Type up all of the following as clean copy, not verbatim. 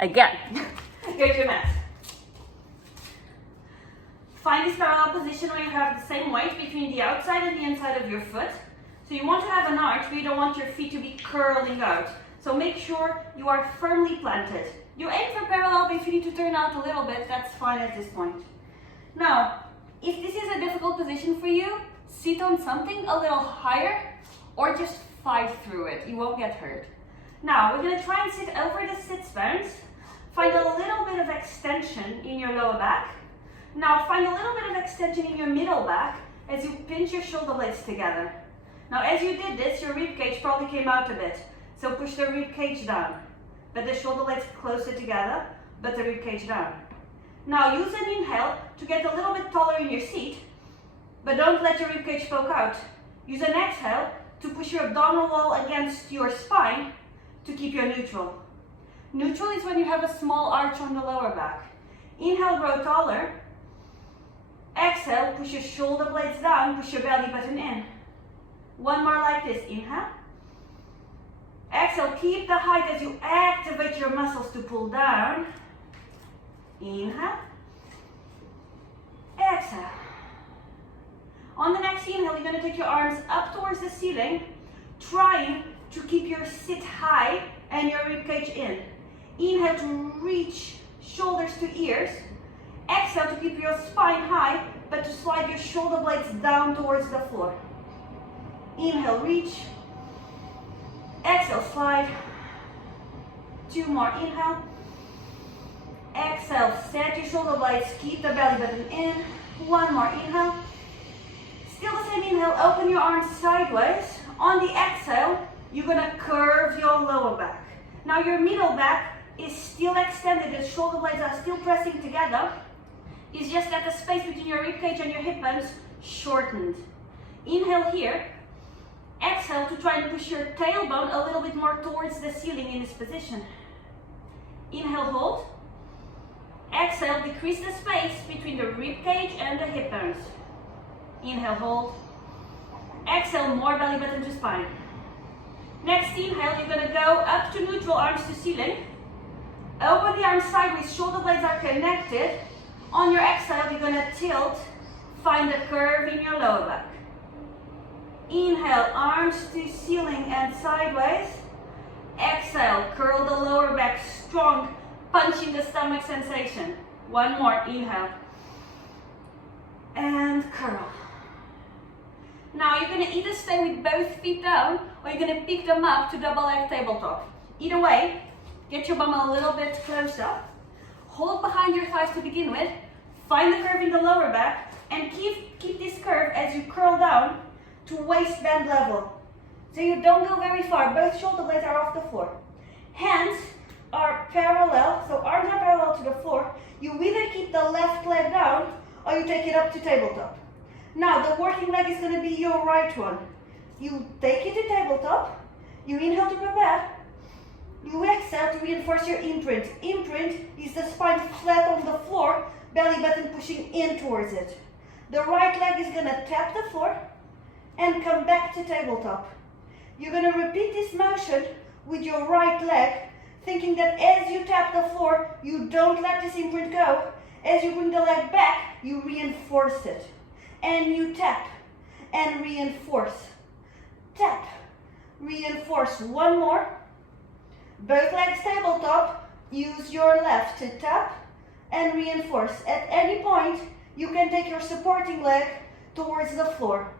Again. Go to your mat. Find this parallel position where you have the same weight between the outside and the inside of your foot. So you want to have an arch, but you don't want your feet to be curling out. So make sure you are firmly planted. You aim for parallel, but if you need to turn out a little bit, that's fine at this point. Now, if this is a difficult position for you, sit on something a little higher or just fight through it. You won't get hurt. Now, we're going to try and sit over the sits bones. Find a little bit of extension in your lower back. Now, find a little bit of extension in your middle back as you pinch your shoulder blades together. Now, as you did this, your rib cage probably came out a bit. So push the rib cage down. But the shoulder blades closer together, but the rib cage down. Now, use an inhale to get a little bit taller in your seat, but don't let your rib cage poke out. Use an exhale to push your abdominal wall against your spine to keep you neutral. Neutral is when you have a small arch on the lower back. Inhale, grow taller. Exhale, push your shoulder blades down, push your belly button in. One more like this, inhale. Exhale, keep the height as you activate your muscles to pull down. Inhale. Exhale. On the next inhale, you're going to take your arms up towards the ceiling, trying to keep your sit high and your ribcage in. Inhale to reach shoulders to ears. Exhale to keep your spine high, but to slide your shoulder blades down towards the floor. Inhale, reach. Exhale, slide. Two more, inhale. Exhale, set your shoulder blades, keep the belly button in. One more, inhale. Still the same inhale, open your arms sideways. On the exhale, you're gonna curve your lower back. Now your middle back is still extended, the shoulder blades are still pressing together. It's just that the space between your ribcage and your hip bones shortened. Inhale here. Exhale to try and push your tailbone a little bit more towards the ceiling in this position. Inhale, hold. Exhale, decrease the space between the ribcage and the hip bones. Inhale, hold. Exhale, more belly button to spine. Next inhale, you're going to go up to neutral, arms to ceiling. Open the arms sideways, shoulder blades are connected. On your exhale, you're going to tilt, find a curve in your lower back. Inhale, arms to ceiling and sideways. Exhale, curl the lower back strong, punching the stomach sensation. One more, inhale. And curl. Now you're going to either stay with both feet down or you're going to pick them up to double leg tabletop. Either way, get your bum a little bit closer. Hold behind your thighs to begin with. Find the curve in the lower back and keep this curve as you curl down to waistband level. So you don't go very far. Both shoulder blades are off the floor. Hands are parallel, so arms are parallel to the floor. You either keep the left leg down or you take it up to tabletop. Now the working leg is going to be your right one. You take it to tabletop. You inhale to prepare. You exhale to reinforce your imprint. Imprint is the spine flat on the floor, belly button pushing in towards it. The right leg is going to tap the floor and come back to tabletop. You're going to repeat this motion with your right leg, thinking that as you tap the floor, you don't let this imprint go. As you bring the leg back, you reinforce it. And you tap and reinforce. Tap, reinforce. One more. Both legs tabletop. Use your left to tap and reinforce. At any point, you can take your supporting leg towards the floor.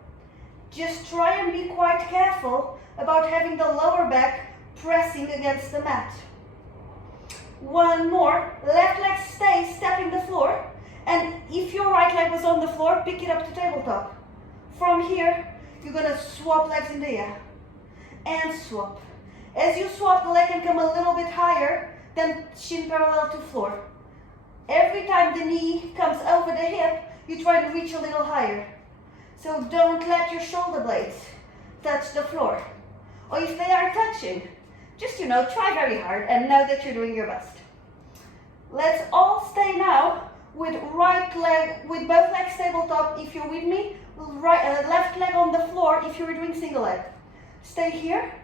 Just try and be quite careful about having the lower back pressing against the mat. One more. Left leg stays stepping the floor. And if your right leg was on the floor, pick it up to tabletop. From here, you're going to swap legs in the air. And swap. As you swap, the leg can come a little bit higher than shin parallel to floor. Every time the knee comes over the hip, you try to reach a little higher. So don't let your shoulder blades touch the floor. Or if they are touching, just, try very hard and know that you're doing your best. Let's all stay now with both legs tabletop if you're with me, left leg on the floor if you're doing single leg. Stay here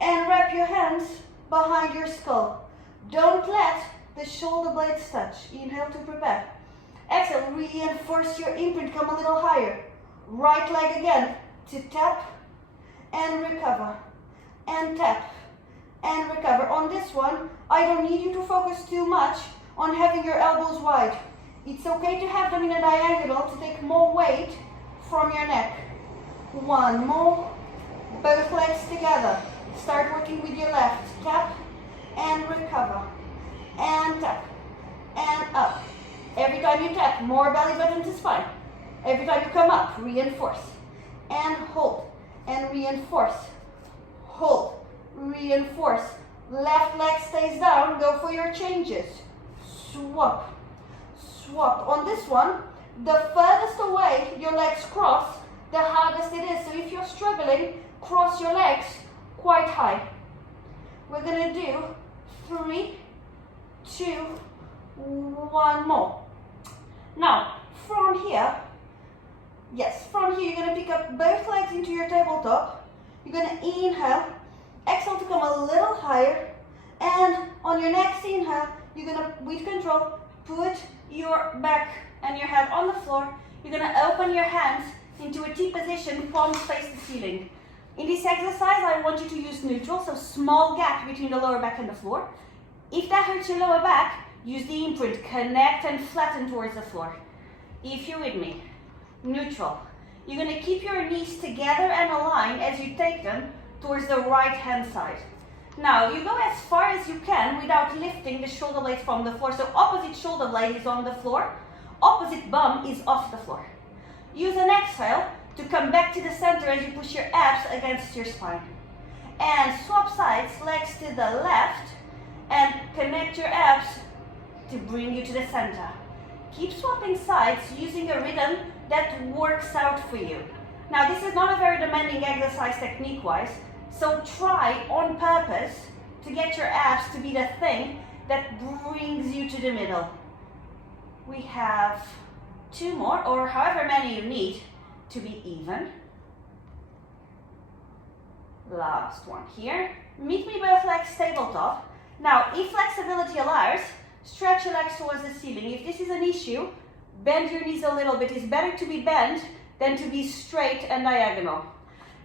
and wrap your hands behind your skull. Don't let the shoulder blades touch. Inhale to prepare. Exhale, reinforce your imprint, come a little higher. Right leg again to tap and recover, and tap and recover. On this one, I don't need you to focus too much on having your elbows wide. It's okay to have them in a diagonal to take more weight from your neck. One more, both legs together. Start working with your left. Tap and recover, and tap and up. Every time you tap, more belly button to spine. Every time you come up, reinforce and hold and reinforce. Hold, reinforce. Left leg stays down, go for your changes. Swap, swap. On this one, the furthest away your legs cross, the hardest it is. So if you're struggling, cross your legs quite high. We're gonna do 3, 2, 1 more. Now, from here, from here, you're gonna pick up both legs into your tabletop. You're gonna inhale, exhale to come a little higher, and on your next inhale, you're gonna, with control, put your back and your head on the floor. You're gonna open your hands into a T position, palms face the ceiling. In this exercise, I want you to use neutral, so small gap between the lower back and the floor. If that hurts your lower back, use the imprint, connect and flatten towards the floor. If you're with me, neutral. You're gonna keep your knees together and aligned as you take them towards the right hand side. Now, you go as far as you can without lifting the shoulder blades from the floor. So opposite shoulder blade is on the floor, opposite bum is off the floor. Use an exhale to come back to the center as you push your abs against your spine. And swap sides, legs to the left, and connect your abs to bring you to the center. Keep swapping sides using a rhythm that works out for you. Now, this is not a very demanding exercise technique-wise, so try on purpose to get your abs to be the thing that brings you to the middle. We have 2 more, or however many you need to be even. Last one here. Meet me both legs tabletop. Now, if flexibility allows, stretch your legs towards the ceiling. If this is an issue, bend your knees a little bit. It's better to be bent than to be straight and diagonal.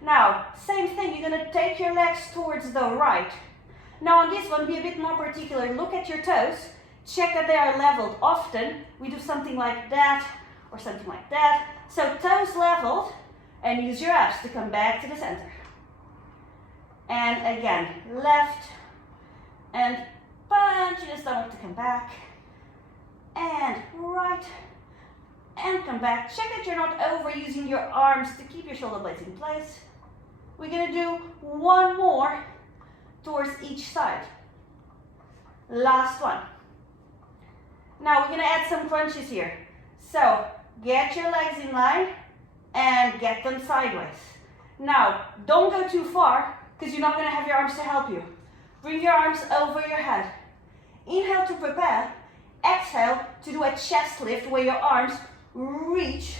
Now, same thing, you're gonna take your legs towards the right. Now on this one, be a bit more particular. Look at your toes, check that they are leveled. Often, we do something like that, or something like that. So toes leveled, and use your abs to come back to the center. And again, left, and punch in the stomach to come back, and right, and come back. Check that you're not overusing your arms to keep your shoulder blades in place. We're gonna do 1 more towards each side. Last one. Now we're gonna add some crunches here. So get your legs in line and get them sideways. Now, don't go too far because you're not gonna have your arms to help you. Bring your arms over your head. Inhale to prepare. Exhale to do a chest lift where your arms reach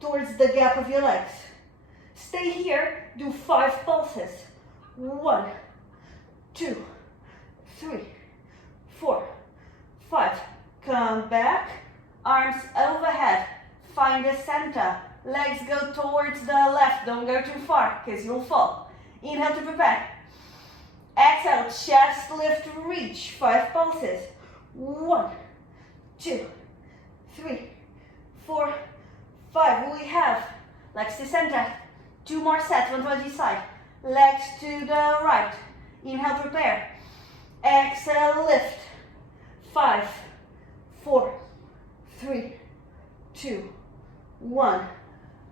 towards the gap of your legs. Stay here, do 5 pulses. 1, 2, 3, 4, 5. Come back, arms overhead. Find the center. Legs go towards the left. Don't go too far because you'll fall. Inhale to prepare. Exhale, chest lift, reach. 5 pulses. 1, 2, 3, 4, 5. We have legs to center. 2 more sets, one towards each side. Legs to the right. Inhale, prepare. Exhale, lift. 5, 4, 3, 2, 1.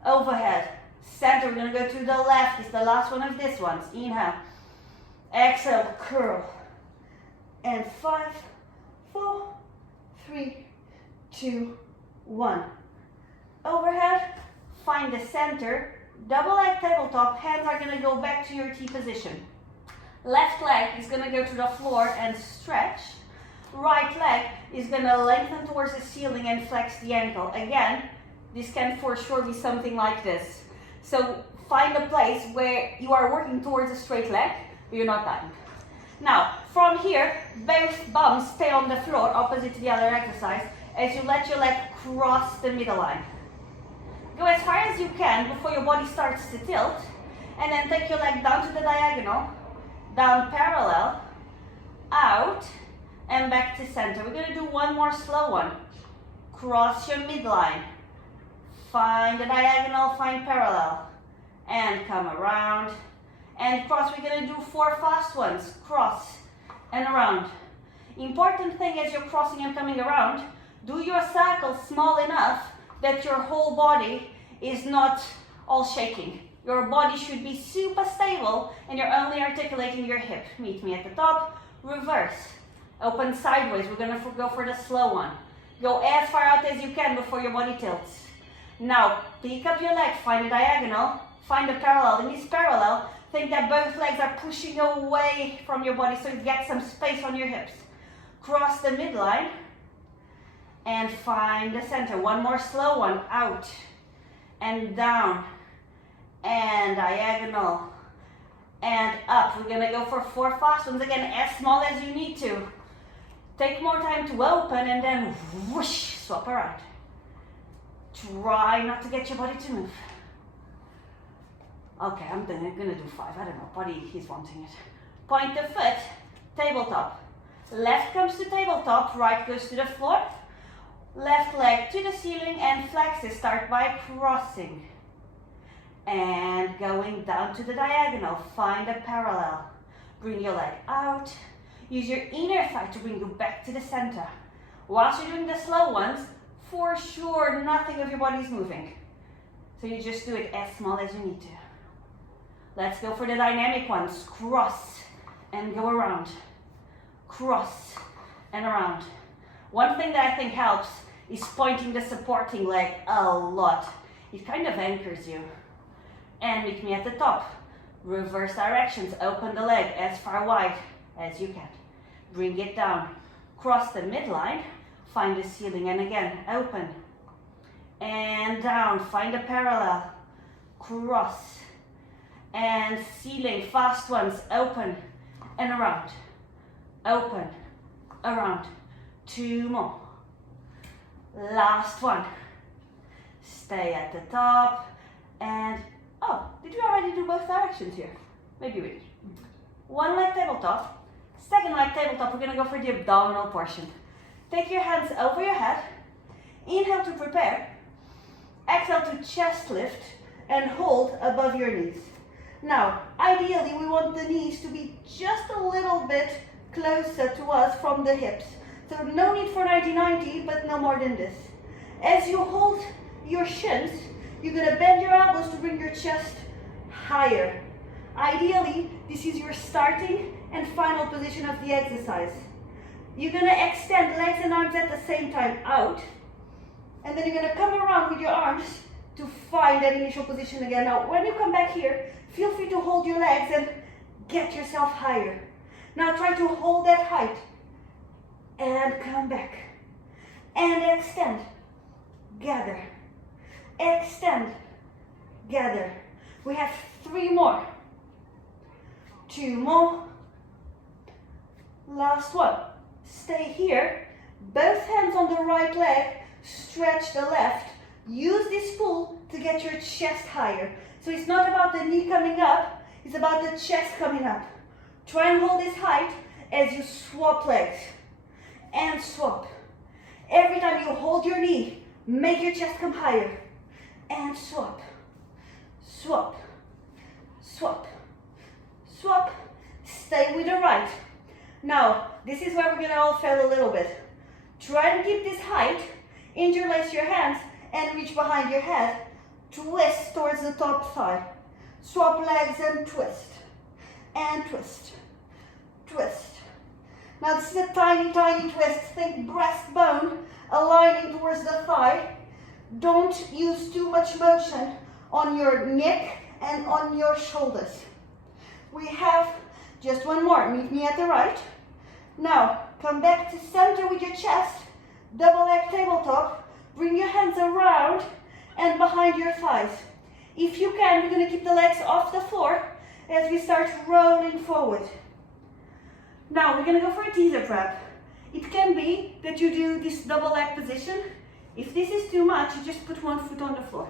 Overhead. Center, we're gonna go to the left. It's the last one of this ones. Inhale. Exhale, curl. And 5, 4, 3, 2, 1. Overhead. Find the center. Double leg tabletop. Hands are gonna go back to your T position. Left leg is gonna go to the floor and stretch. Right leg is gonna lengthen towards the ceiling and flex the ankle. Again, this can for sure be something like this. So find a place where you are working towards a straight leg, but you're not bending. Now, from here, both bums stay on the floor, opposite to the other exercise, as you let your leg cross the middle line. Go as far as you can before your body starts to tilt, and then take your leg down to the diagonal, down parallel, out, and back to center. We're gonna do one more slow one. Cross your midline, find the diagonal, find parallel, and come around, and cross. We're gonna do 4 fast ones, cross and around. Important thing as you're crossing and coming around, do your circle small enough that your whole body is not all shaking. Your body should be super stable and you're only articulating your hip. Meet me at the top, reverse, open sideways. We're gonna go for the slow one. Go as far out as you can before your body tilts. Now, pick up your leg, find a diagonal, find a parallel. In this parallel, think that both legs are pushing away from your body so you get some space on your hips. Cross the midline and find the center. One more slow one, out and down and diagonal and up. We're gonna go for 4 fast ones, again, as small as you need to. Take more time to open and then whoosh, swap around. Try not to get your body to move. Okay, I'm gonna do 5, I don't know, body, he's wanting it. Point the foot, tabletop. Left comes to tabletop, right goes to the floor. Left leg to the ceiling and flexes. Start by crossing. And going down to the diagonal, find a parallel. Bring your leg out. Use your inner thigh to bring you back to the center. Whilst you're doing the slow ones, for sure, nothing of your body is moving. So you just do it as small as you need to. Let's go for the dynamic ones. Cross and go around. Cross and around. One thing that I think helps is pointing the supporting leg a lot. It kind of anchors you. And meet me at the top. Reverse directions. Open the leg as far wide as you can. Bring it down. Cross the midline. Find the ceiling. And again, open. And down. Find a parallel. Cross. And ceiling. Fast ones. Open and around. Open. Around. 2 more. Last one. Stay at the top. And, oh, did we already do both directions here? Maybe we did. 1 leg tabletop. 2nd leg tabletop, we're going to go for the abdominal portion. Take your hands over your head. Inhale to prepare. Exhale to chest lift and hold above your knees. Now, ideally, we want the knees to be just a little bit closer to us from the hips. So no need for 90-90, but no more than this. As you hold your shins, you're going to bend your elbows to bring your chest higher. Ideally, this is your starting and final position of the exercise. You're going to extend legs and arms at the same time out. And then you're going to come around with your arms to find that initial position again. Now, when you come back here, feel free to hold your legs and get yourself higher. Now try to hold that height. And come back. And extend. Gather. Extend. Gather. We have 3 more. 2 more. Last one. Stay here. Both hands on the right leg. Stretch the left. Use this pull to get your chest higher. So it's not about the knee coming up. It's about the chest coming up. Try and hold this height as you swap legs. And swap. Every time you hold your knee, make your chest come higher. And swap. Swap. Swap. Swap. Stay with the right. Now, this is where we're going to all fail a little bit. Try and keep this height. Interlace your hands and reach behind your head. Twist towards the top thigh. Swap legs and twist. And twist. Twist. Now this is a tiny, tiny twist. Think breastbone aligning towards the thigh. Don't use too much motion on your neck and on your shoulders. We have just 1 more. Meet me at the right. Now, come back to center with your chest. Double leg tabletop. Bring your hands around and behind your thighs. If you can, we're going to keep the legs off the floor as we start rolling forward. Now we're gonna go for a teaser prep. It can be that you do this double leg position. If this is too much, you just put one foot on the floor.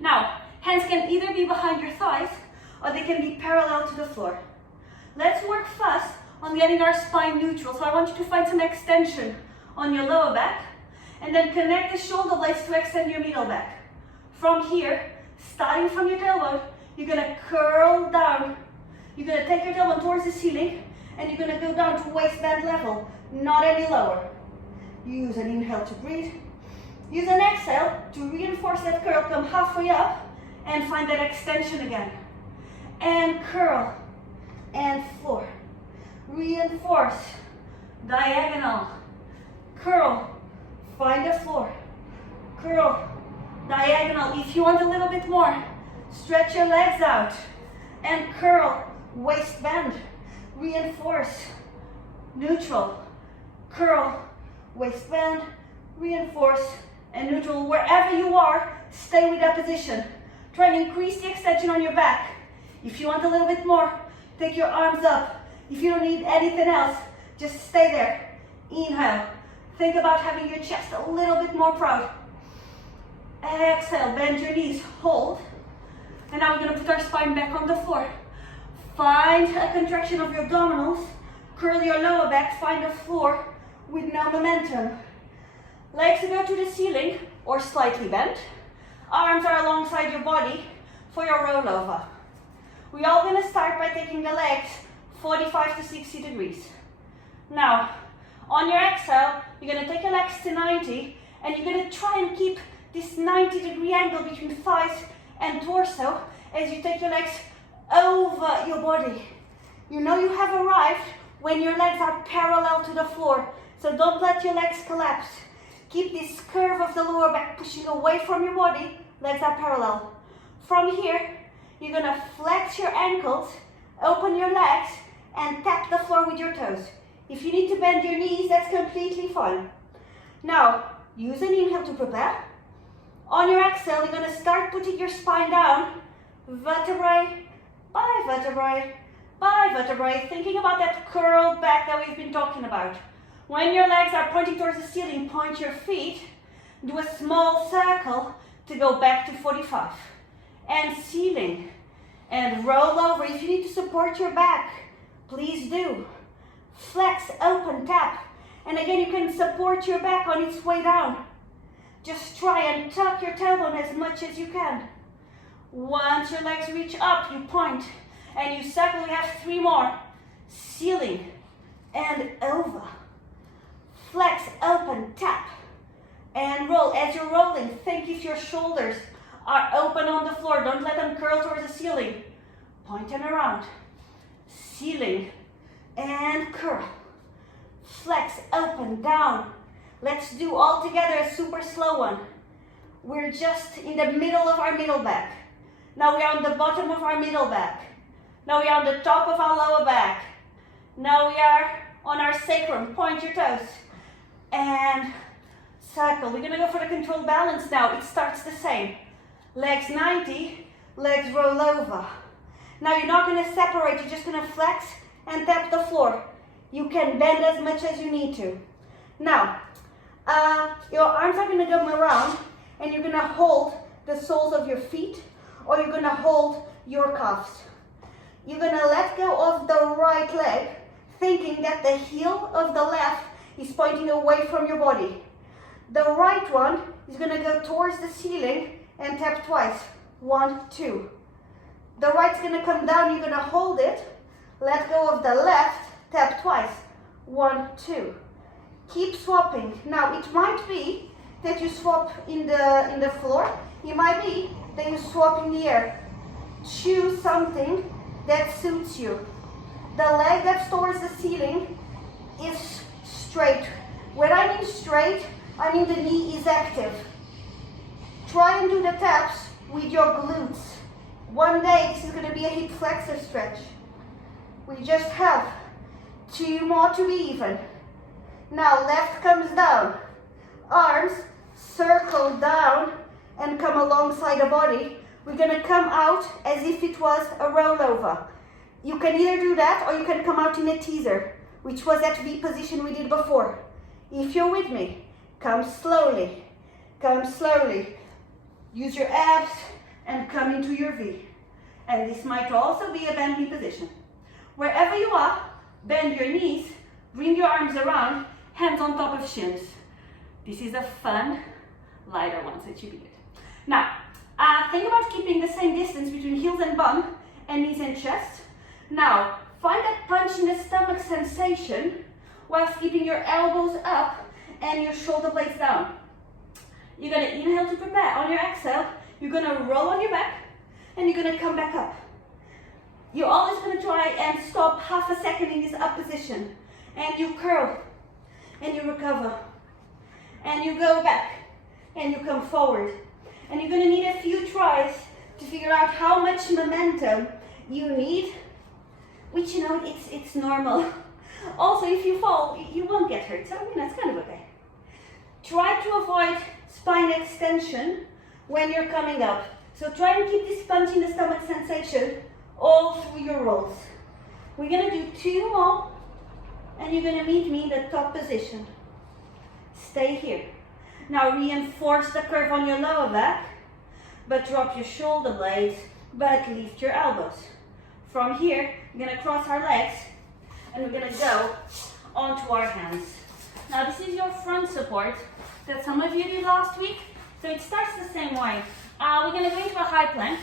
Now, hands can either be behind your thighs or they can be parallel to the floor. Let's work fast on getting our spine neutral. So I want you to find some extension on your lower back and then connect the shoulder blades to extend your middle back. From here, starting from your tailbone, you're gonna curl down. You're gonna take your tailbone towards the ceiling and you're gonna go down to waistband level, not any lower. Use an inhale to breathe. Use an exhale to reinforce that curl, come halfway up and find that extension again. And curl and floor. Reinforce, diagonal, curl, find the floor, curl, diagonal. If you want a little bit more, stretch your legs out and curl, waistband, reinforce, neutral, curl, waistband, reinforce, and neutral. Wherever you are, stay with that position. Try and increase the extension on your back. If you want a little bit more, take your arms up. If you don't need anything else, just stay there. Inhale. Think about having your chest a little bit more proud. Exhale, bend your knees, hold. And now we're gonna put our spine back on the floor. Find a contraction of your abdominals. Curl your lower back, find the floor with no momentum. Legs go to the ceiling or slightly bent. Arms are alongside your body for your rollover. We're all gonna start by taking the legs 45 to 60 degrees. Now, on your exhale, you're gonna take your legs to 90 and you're gonna try and keep this 90-degree angle between thighs and torso as you take your legs over your body. You know you have arrived when your legs are parallel to the floor, so don't let your legs collapse. Keep this curve of the lower back pushing away from your body, legs are parallel. From here, you're gonna flex your ankles, open your legs, and tap the floor with your toes. If you need to bend your knees, that's completely fine. Now, use an inhale to prepare. On your exhale, you're gonna start putting your spine down, vertebrae by vertebrae by vertebrae, thinking about that curled back that we've been talking about. When your legs are pointing towards the ceiling, point your feet, do a small circle to go back to 45. And ceiling, and roll over. If you need to support your back, please do. Flex, open, tap. And again, you can support your back on its way down. Just try and tuck your tailbone as much as you can. Once your legs reach up, you point and you circle. We have 3 more. Ceiling and over. Flex, open, tap, and roll. As you're rolling, think if your shoulders are open on the floor. Don't let them curl towards the ceiling. Point them around. Ceiling and curl. Flex, open, down. Let's do all together a super slow one. We're just in the middle of our middle back. Now we are on the bottom of our middle back. Now we are on the top of our lower back. Now we are on our sacrum. Point your toes. And circle. We're gonna go for the controlled balance now. It starts the same. Legs 90, legs roll over. Now you're not gonna separate, you're just gonna flex and tap the floor. You can bend as much as you need to. Now, your arms are gonna come around and you're gonna hold the soles of your feet or you're gonna hold your calves. You're gonna let go of the right leg, thinking that the heel of the left is pointing away from your body. The right one is gonna go towards the ceiling and tap twice. 1, 2. The right's gonna come down, you're gonna hold it, let go of the left, tap twice. 1, 2. Keep swapping. Now it might be that you swap in the floor. It might be that you swap in the air. Choose something that suits you. The leg that's towards the ceiling is straight. When I mean straight, I mean the knee is active. Try and do the taps with your glutes. One day this is going to be a hip flexor stretch. We just have 2 more to be even. Now left comes down. Arms circle down and come alongside the body. We're going to come out as if it was a rollover. You can either do that or you can come out in a teaser. which was that V position we did before. If you're with me, come slowly, come slowly. Use your abs and come into your V. And this might also be a bend knee position. Wherever you are, bend your knees, bring your arms around, hands on top of shins. This is a fun, lighter one, so it should be good. Now, think about keeping the same distance between heels and bum and knees and chest. Now, find that punch in the stomach sensation whilst keeping your elbows up and your shoulder blades down. You're going to inhale to prepare. On your exhale, you're going to roll on your back and you're going to come back up. You're always going to try and stop half a second in this up position. And you curl and you recover. And you go back and you come forward. And you're going to need a few tries to figure out how much momentum you need, which, you know, it's normal. Also, if you fall, you won't get hurt, so, you know, it's kind of okay. Try to avoid spine extension when you're coming up. So try and keep this punch in the stomach sensation all through your rolls. We're going to do 2 more, and you're going to meet me in the top position. Stay here. Now reinforce the curve on your lower back, but drop your shoulder blades, but lift your elbows. From here, we're going to cross our legs, and we're going to go onto our hands. Now this is your front support that some of you did last week, so it starts the same way. We're going to go into a high plank,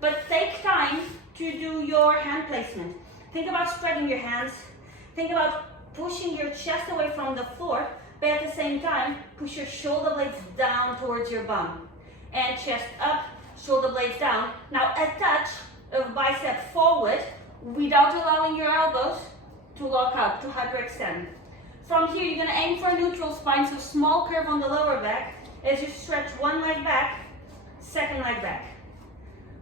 but take time to do your hand placement. Think about spreading your hands. Think about pushing your chest away from the floor, but at the same time, push your shoulder blades down towards your bum. And chest up, shoulder blades down. Now a touch of bicep forward without allowing your elbows to lock up, to hyperextend. From here, you're going to aim for a neutral spine, so small curve on the lower back as you stretch one leg back, second leg back.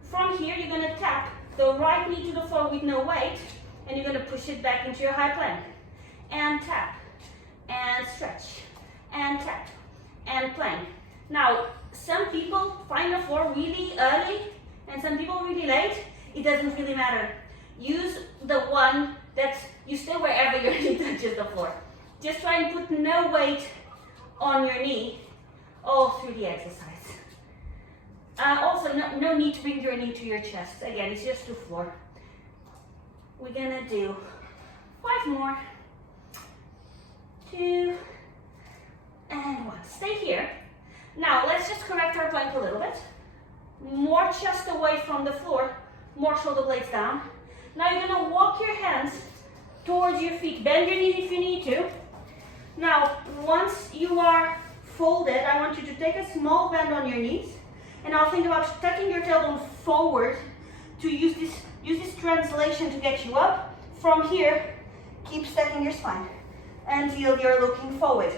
From here, you're going to tap the right knee to the floor with no weight, and you're going to push it back into your high plank. And tap, and stretch, and tap, and plank. Now, some people find the floor really early, and some people really late. It doesn't really matter. Use the one that you stay wherever your knee touches the floor. Just try and put no weight on your knee all through the exercise. Also, no need to bring your knee to your chest. Again, it's just to floor. We're gonna do 5 more. 2 and 1. Stay here. Now, let's just correct our plank a little bit. More chest away from the floor, more shoulder blades down. Now you're gonna walk your hands towards your feet. Bend your knees if you need to. Now, once you are folded, I want you to take a small bend on your knees, and I'll think about tucking your tailbone forward to use this translation to get you up. From here, keep stacking your spine until you're looking forward.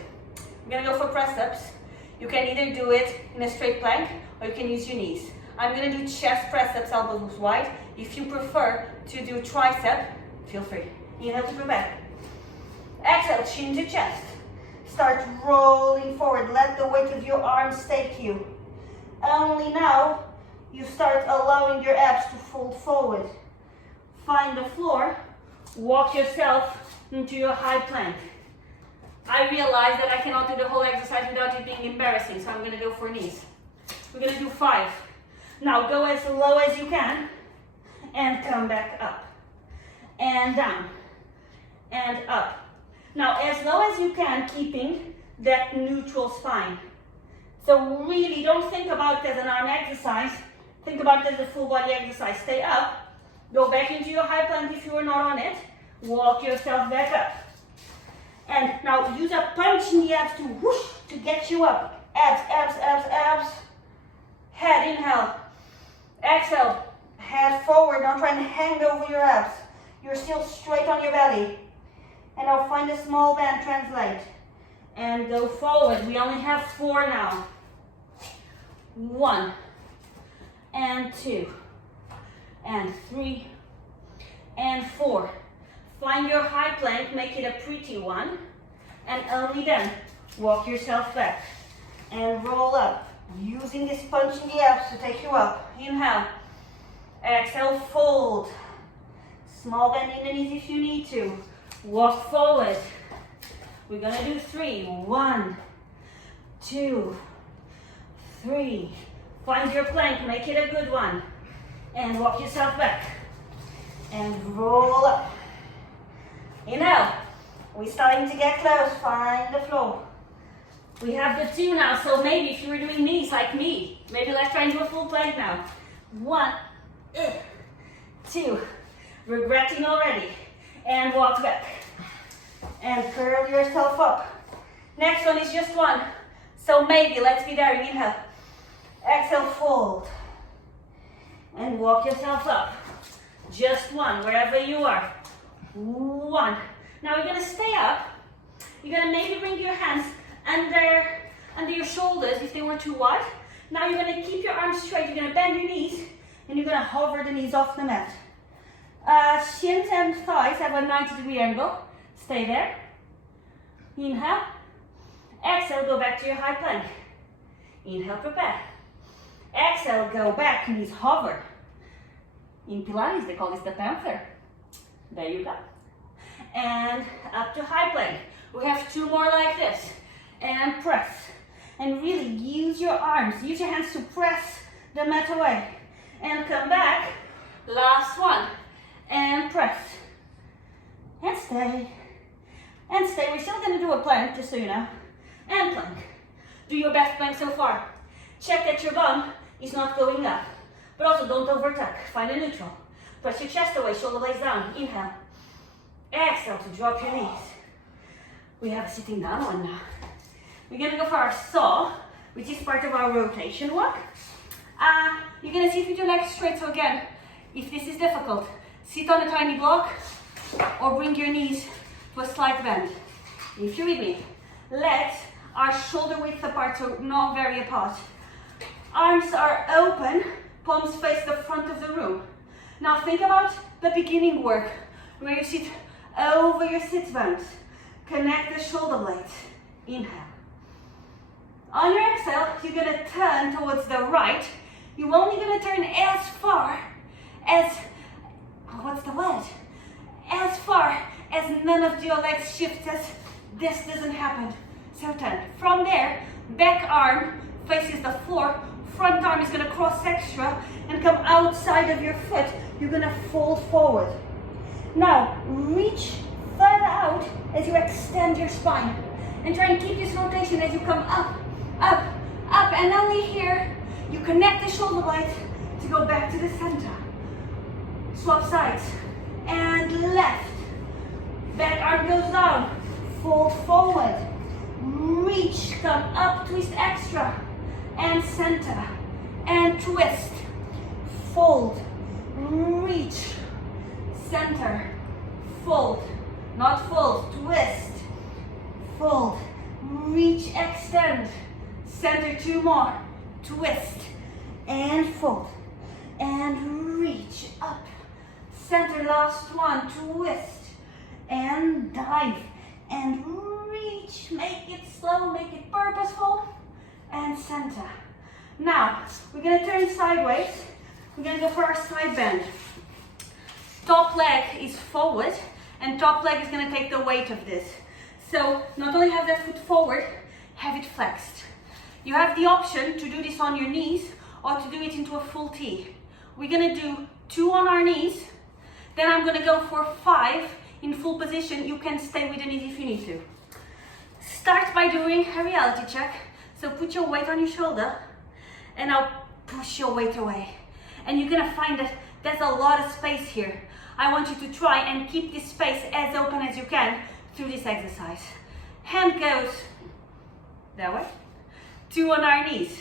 I'm gonna go for press-ups. You can either do it in a straight plank, or you can use your knees. I'm gonna do chest press-ups, elbows wide. If you prefer to do tricep, feel free. Inhale to prepare. Exhale, chin to chest. Start rolling forward. Let the weight of your arms take you. Only now, you start allowing your abs to fold forward. Find the floor. Walk yourself into your high plank. I realize that I cannot do the whole exercise without it being embarrassing, so I'm going to go for knees. We're going to do 5. Now go as low as you can and come back up and down and up. Now as low as you can, keeping that neutral spine. So really don't think about it as an arm exercise. Think about it as a full body exercise. Stay up, go back into your high plank if you are not on it. Walk yourself back up. And now use a punch in the abs to whoosh, to get you up. Abs, abs, abs, abs. Head, inhale. Exhale, head forward. Don't try and hang over your abs. You're still straight on your belly. And now find a small bend, translate. And go forward. We only have 4 now. 1, and 2, and 3, and 4. Find your high plank, make it a pretty one, and only then walk yourself back and roll up, using this punch in the abs to take you up. Inhale, exhale, fold. Small bend in the knees if you need to. Walk forward. We're gonna do 3. 1, 2, 3. Find your plank, make it a good one. And walk yourself back. And roll up. Inhale. We're starting to get close. Find the floor. We have the 2 now, so maybe if you were doing knees like me, maybe let's try and do a full plank now. 1, 2. Regretting already. And walk back. And curl yourself up. Next one is just 1. So maybe, let's be there. Inhale. Exhale, fold. And walk yourself up. Just 1, wherever you are. 1. Now we're gonna stay up. You're gonna maybe bring your hands under your shoulders if they were too wide. Now you're gonna keep your arms straight. You're gonna bend your knees and you're gonna hover the knees off the mat. Shins and thighs have a 90-degree angle. Stay there. Inhale. Exhale, go back to your high plank. Inhale, prepare. Exhale, go back, knees hover. In Pilates, they call this the panther. There you go. And up to high plank. We have 2 more like this. And press. And really use your arms, use your hands to press the mat away. And come back. Last one. And press. And stay. And stay. We're still going to do a plank, just so you know. And plank. Do your best plank so far. Check that your bum is not going up. But also don't overtuck. Find a neutral. Press your chest away, shoulder blades down. Inhale. Exhale to drop your knees. We have a sitting down one now. We're going to go for our saw, which is part of our rotation walk. You're going to sit with your legs straight. So again, if this is difficult, sit on a tiny block or bring your knees to a slight bend. If you're with me, legs are shoulder width apart, so not very apart. Arms are open, palms face the front of the room. Now think about the beginning work, where you sit over your sit bones. Connect the shoulder blades. Inhale. On your exhale, you're going to turn towards the right. You're only going to turn as far as, what's the word? As far as none of your legs shift, as this doesn't happen. So turn. From there, back arm faces the floor. Front arm is going to cross extra and come outside of your foot. You're going to fold forward. Now, reach further out as you extend your spine. And try and keep this rotation as you come up, up, up. And only here, you connect the shoulder blades to go back to the center. Swap sides. And left. Back arm goes down. Fold forward. Reach, come up, twist extra. And center. And twist. Fold. Reach. Center. Fold. Not fold. Twist. Fold. Reach, extend. Center, 2 more. Twist. And fold. And reach up. Center, last one. Twist. And dive. And reach. Make it slow. Make it purposeful. And center. Now, we're going to turn sideways. We're going to go for our side bend. Top leg is forward. And top leg is going to take the weight of this. So, not only have that foot forward, have it flexed. You have the option to do this on your knees or to do it into a full T. We're going to do 2 on our knees. Then I'm going to go for 5 in full position. You can stay with the knees if you need to. Start by doing a reality check. So put your weight on your shoulder and now push your weight away. And you're going to find that there's a lot of space here. I want you to try and keep this space as open as you can through this exercise. Hand goes that way. 2 on our knees.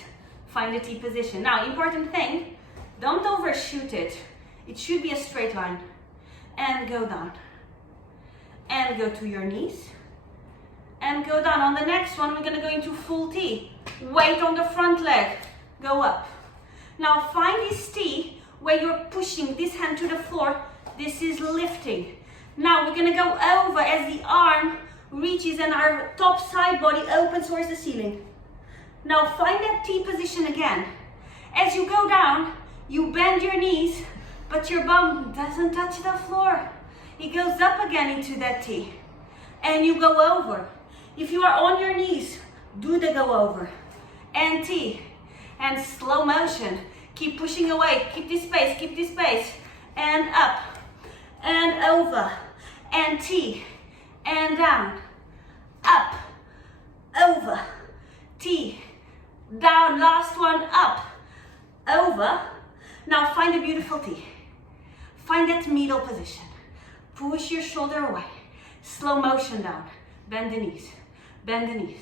Find the T position. Now, important thing, don't overshoot it. It should be a straight line. And go down. And go to your knees. And go down. On the next one, we're going to go into full T. Weight on the front leg. Go up. Now, find this T where you're pushing this hand to the floor. This is lifting. Now, we're going to go over as the arm reaches and our top side body opens towards the ceiling. Now, find that T position again. As you go down, you bend your knees, but your bum doesn't touch the floor. it goes up again into that T. And you go over. If you are on your knees, do the go over. And T. And slow motion. Keep pushing away. Keep this space. Keep this space. And up. And over. And T. And down. Up. Over. T. Down. Last one. Up. Over. Now find a beautiful T. Find that middle position. Push your shoulder away. Slow motion down. Bend the knees. Bend the knees.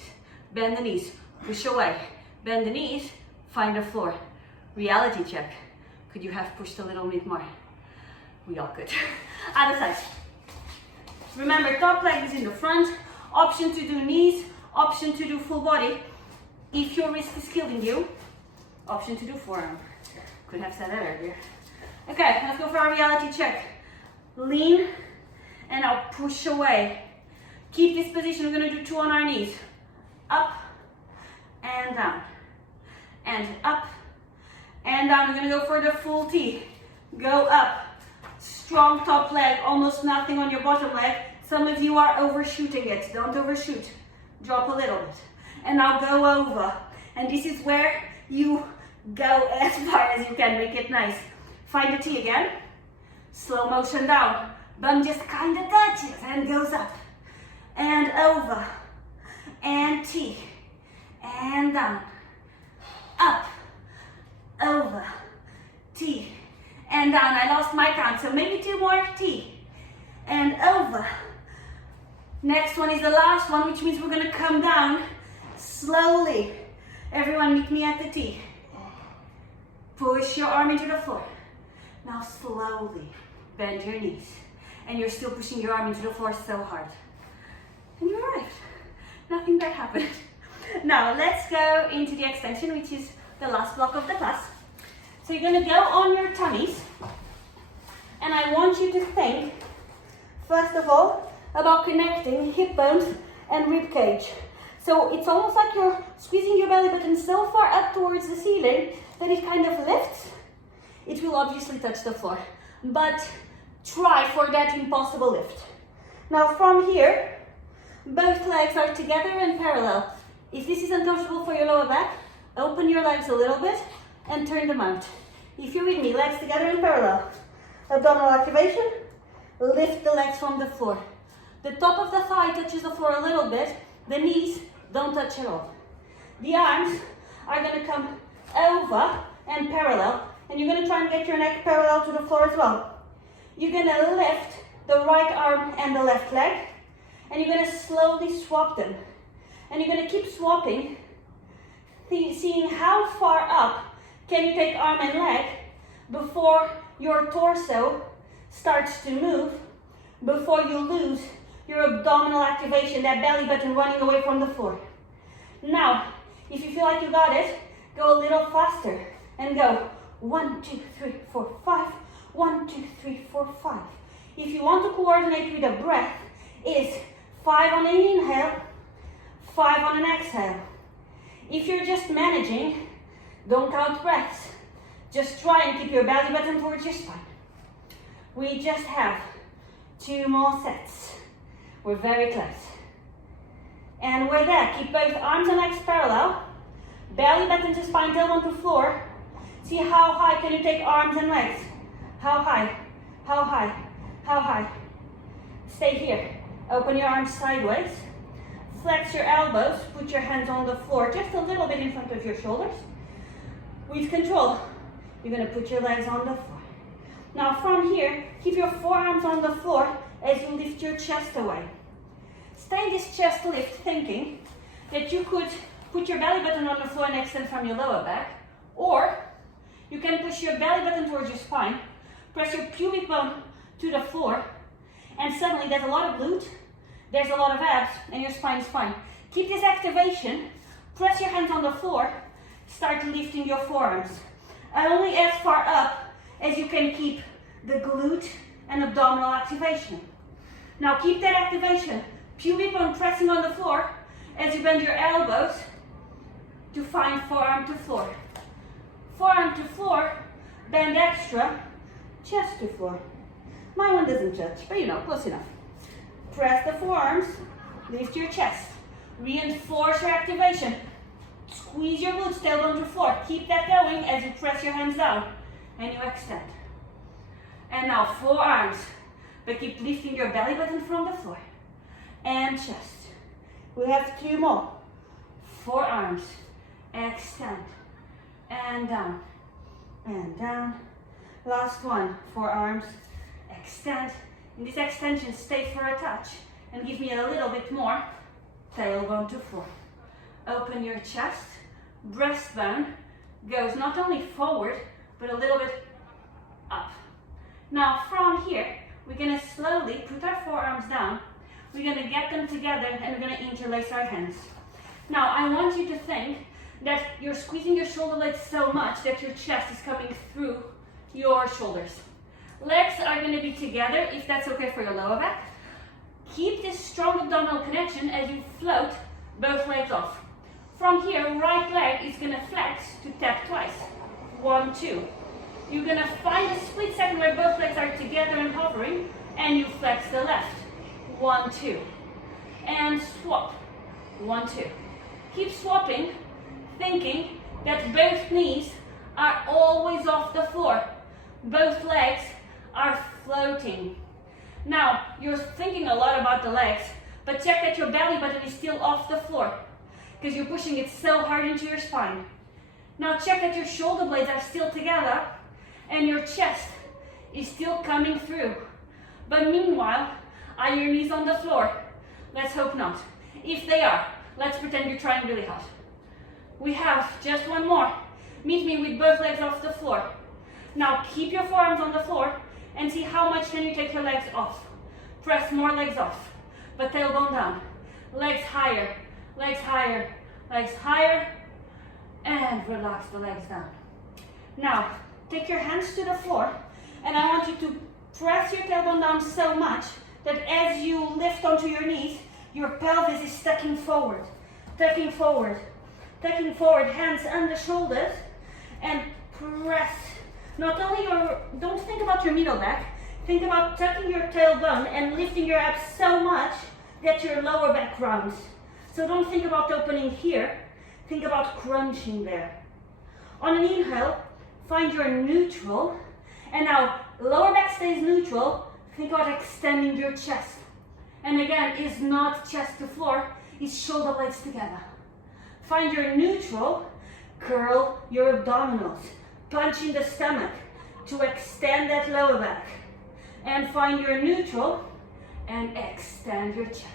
Bend the knees. Push away. Bend the knees. Find the floor. Reality check. Could you have pushed a little bit more? We all could. Other side. Remember, top leg is in the front. Option to do knees. Option to do full body. If your wrist is killing you, option to do forearm. Could have said that earlier. Okay, let's go for our reality check. Lean, and now push away. Keep this position. We're going to do 2 on our knees. Up, and down. And up, and down. We're going to go for the full T. Go up. Strong top leg, almost nothing on your bottom leg. Some of you are overshooting it. Don't overshoot. Drop a little bit. And now go over. And this is where you go as far as you can. Make it nice. Find the T again. Slow motion down. Bum just kind of touches and goes up. And over. And T. And down. Up. Over. T. And down. I lost my count, so maybe 2 more. T. And over. Next one is the last one, which means we're going to come down slowly. Everyone meet me at the T. Push your arm into the floor. Now slowly bend your knees. And you're still pushing your arm into the floor so hard. And you arrived. Nothing bad happened. Now let's go into the extension, which is the last block of the class. So you're going to go on your tummies. And I want you to think, first of all, about connecting hip bones and rib cage. So it's almost like you're squeezing your belly button so far up towards the ceiling that it kind of lifts. It will obviously touch the floor, but try for that impossible lift. Now from here, both legs are together and parallel. If this is uncomfortable for your lower back, open your legs a little bit and turn them out. If you're with me, legs together and parallel. Abdominal activation, lift the legs from the floor. The top of the thigh touches the floor a little bit. The knees don't touch at all. The arms are going to come over and parallel. And you're going to try and get your neck parallel to the floor as well. You're going to lift the right arm and the left leg. And you're going to slowly swap them. And you're going to keep swapping, seeing how far up can you take arm and leg before your torso starts to move, before you lose your abdominal activation, that belly button running away from the floor. Now, if you feel like you got it, go a little faster and go 1, 2, 3, 4, 5. 1, 2, 3, 4, 5. If you want to coordinate with the breath, is 5 on an inhale, 5 on an exhale. If you're just managing, don't count breaths. Just try and keep your belly button towards your spine. We just have 2 more sets. We're very close. And with that, keep both arms and legs parallel. Belly button to spine, tailbone to floor. See how high can you take arms and legs. How high? How high? How high? Stay here. Open your arms sideways. Flex your elbows. Put your hands on the floor just a little bit in front of your shoulders. With control, you're going to put your legs on the floor. Now from here, keep your forearms on the floor as you lift your chest away. Stay in this chest lift thinking that you could put your belly button on the floor and extend from your lower back, or you can push your belly button towards your spine, press your pubic bone to the floor, and suddenly there's a lot of glute, there's a lot of abs, and your spine is fine. Keep this activation, press your hands on the floor, start lifting your forearms. Only as far up as you can keep the glute and abdominal activation. Now keep that activation. Pubic bone pressing on the floor as you bend your elbows to find forearm to floor. Forearm to floor, bend extra, chest to floor. My one doesn't touch, but you know, close enough. Press the forearms, lift your chest. Reinforce your activation. Squeeze your glutes, tailbone to floor. Keep that going as you press your hands down and you extend. And now forearms, but keep lifting your belly button from the floor. And chest. We have 2 more. Forearms, extend, and down, and down. Last one, forearms, extend. In this extension, stay for a touch and give me a little bit more. Tailbone to floor. Open your chest, breastbone goes not only forward, but a little bit up. Now from here, we're gonna slowly put our forearms down. We're gonna get them together and we're gonna interlace our hands. Now I want you to think that you're squeezing your shoulder blades so much that your chest is coming through your shoulders. Legs are gonna be together if that's okay for your lower back. Keep this strong abdominal connection as you float both legs off. From here, right leg is gonna flex to tap twice. 1, 2. You're gonna find a split second where both legs are together and hovering, and you flex the left. 1, 2. And swap. 1, 2. Keep swapping, thinking that both knees are always off the floor. Both legs are floating. Now, you're thinking a lot about the legs, but check that your belly button is still off the floor because you're pushing it so hard into your spine. Now check that your shoulder blades are still together and your chest is still coming through. But meanwhile, are your knees on the floor? Let's hope not. If they are, let's pretend you're trying really hard. We have just one more. Meet me with both legs off the floor. Now keep your forearms on the floor and see how much can you take your legs off. Press more legs off, but tailbone down. Legs higher, legs higher, legs higher, and relax the legs down. Now, take your hands to the floor, and I want you to press your tailbone down so much that as you lift onto your knees, your pelvis is tucking forward, tucking forward, tucking forward, hands under shoulders, and press. Not only don't think about your middle back, think about tucking your tailbone and lifting your abs so much that your lower back rounds. So don't think about opening here, think about crunching there. On an inhale, find your neutral, and now lower back stays neutral, think about extending your chest. And again, it's not chest to floor, it's shoulder blades together. Find your neutral, curl your abdominals, punch in the stomach to extend that lower back. And find your neutral and extend your chest.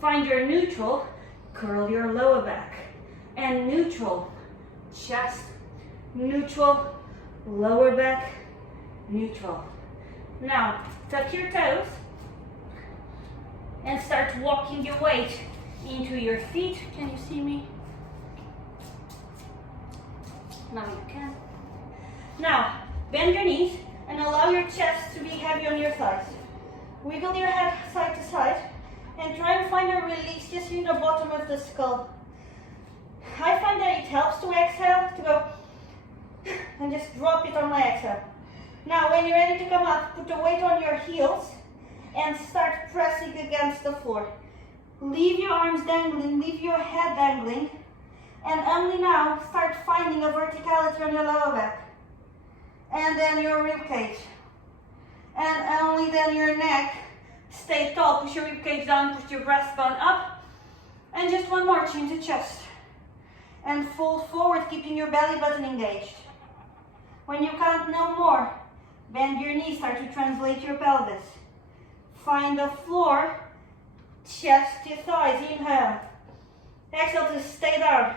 Find your neutral, curl your lower back. And neutral, chest, neutral, lower back, neutral. Now, tuck your toes and start walking your weight into your feet. Can you see me? Now you can. Now, bend your knees and allow your chest to be heavy on your thighs. Wiggle your head side to side and try and find a release just in the bottom of the skull. I find that it helps to exhale, to go and just drop it on my exhale. Now, when you're ready to come up, put the weight on your heels and start pressing against the floor. Leave your arms dangling, leave your head dangling, and only now start finding a verticality on your lower back. And then your rib cage. And only then your neck. Stay tall, push your rib cage down, push your breastbone up. And just one more, chin to chest. And fold forward, keeping your belly button engaged. When you count no more, bend your knees, start to translate your pelvis. Find the floor, chest to thighs, inhale. Exhale to stay down.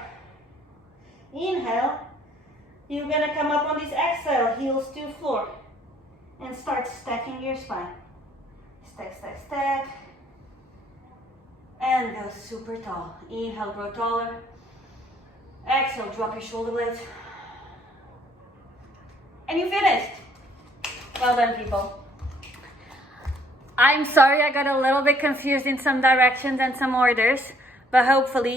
Inhale. You're gonna come up on this exhale, heels to floor. And start stacking your spine. Stack, stack, stack. And go super tall. Inhale, grow taller. Exhale, drop your shoulder blades. And you finished. Well done, people. I'm sorry I got a little bit confused in some directions and some orders, but hopefully